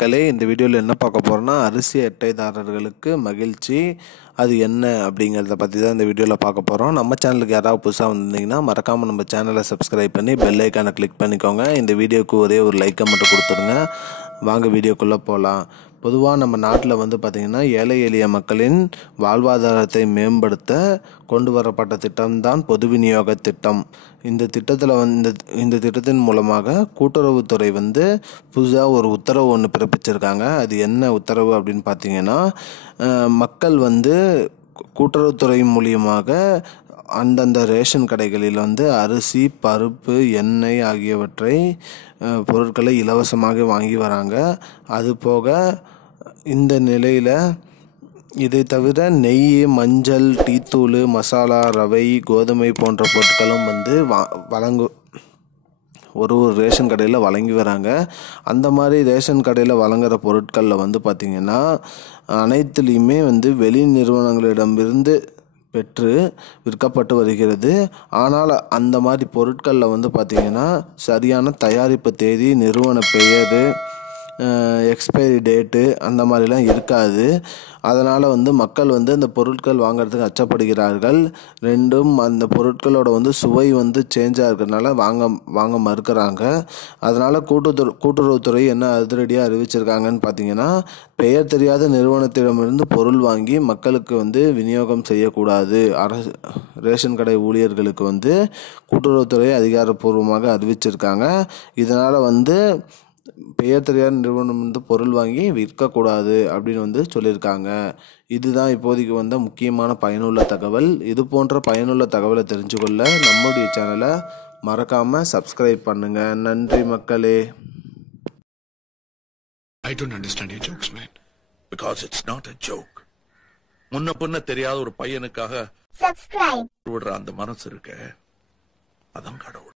மக்களே, இந்த வீடியோவில் என்ன பார்க்க போகிறோன்னா, அரிசி அட்டைதாரர்களுக்கு மகிழ்ச்சி அது என்ன அப்படிங்கிறத பற்றி தான் இந்த வீடியோவில் பார்க்க போகிறோம். நம்ம சேனலுக்கு யாராவது புதுசாக வந்திருந்தீங்கன்னா மறக்காமல் நம்ம சேனலை சப்ஸ்கிரைப் பண்ணி பெல் ஐக்கானை கிளிக் பண்ணிக்கோங்க. இந்த வீடியோவுக்கு ஒரே ஒரு லைக்கை மட்டும் கொடுத்துருங்க. வாங்க வீடியோக்குள்ளே போகலாம். பொதுவாக நம்ம நாட்டில் பார்த்திங்கன்னா ஏழை எளிய மக்களின் வாழ்வாதாரத்தை மேம்படுத்த கொண்டு வரப்பட்ட திட்டம்தான் பொது விநியோக திட்டம். இந்த திட்டத்தில் இந்த திட்டத்தின் மூலமாக கூட்டுறவுத்துறை புதுசாக ஒரு உத்தரவு ஒன்று பிறப்பிச்சிருக்காங்க. அது என்ன உத்தரவு அப்படின்னு பார்த்தீங்கன்னா, மக்கள் கூட்டுறவுத்துறை மூலியமாக அந்தந்த ரேஷன் கடைகளில் அரிசி, பருப்பு, எண்ணெய் ஆகியவற்றை பொருட்களை இலவசமாக வாங்கி வராங்க. அதுபோக இந்த நிலையில் இதை தவிர நெய், மஞ்சள், டீத்தூள், மசாலா, ரவை, கோதுமை போன்ற பொருட்களும் ஒரு ரேஷன் கடையில் வழங்கி வராங்க. அந்த மாதிரி ரேஷன் கடையில் வழங்குகிற பொருட்களில் பார்த்திங்கன்னா அனைத்துலேயுமே வெளி நிறுவனங்களிடமிருந்து பெற்று விற்கப்பட்டு வருகிறது. ஆனால் அந்த மாதிரி பொருட்களில் பார்த்திங்கன்னா சரியான தயாரிப்பு தேதி, நிறுவன பெயர், எக்ஸ்பைரி டேட்டு அந்த மாதிரிலாம் இருக்காது. அதனால் மக்கள் அந்த பொருட்கள் வாங்கிறதுக்கு அச்சப்படுகிறார்கள். ரெண்டும் அந்த பொருட்களோட சுவை சேஞ்சாக இருக்கிறதுனால வாங்க மறுக்கிறாங்க. அதனால் கூட்டுறவுத்துறை என்ன அதிரடியாக அறிவிச்சிருக்காங்கன்னு பார்த்தீங்கன்னா, பெயர் தெரியாத நிறுவனத்திடமிருந்து பொருள் வாங்கி மக்களுக்கு விநியோகம் செய்யக்கூடாது. ரேஷன் கடை ஊழியர்களுக்கு கூட்டுறவுத்துறை அதிகாரப்பூர்வமாக அறிவிச்சிருக்காங்க. இதனால் பெயர் தெரியாத நிறுவனம் பொருள் வாங்கி விற்கக்கூடாது அப்படின்னு சொல்லியிருக்காங்க. இதுதான் இப்போதைக்கு முக்கியமான பயனுள்ள தகவல். இது போன்ற பயனுள்ள தகவலை தெரிஞ்சுக்கொள்ள நம்முடைய சேனலை மறக்காமல் சப்ஸ்கிரைப் பண்ணுங்க. நன்றி மக்களே. I don't understand your jokes, man. Because it's not a joke. முன்ன பின்ன தெரியாத ஒரு பையனுக்காக சப்ஸ்கிரைப் விடுற அந்த மனசு இருக்க, அதான் கடவுள்.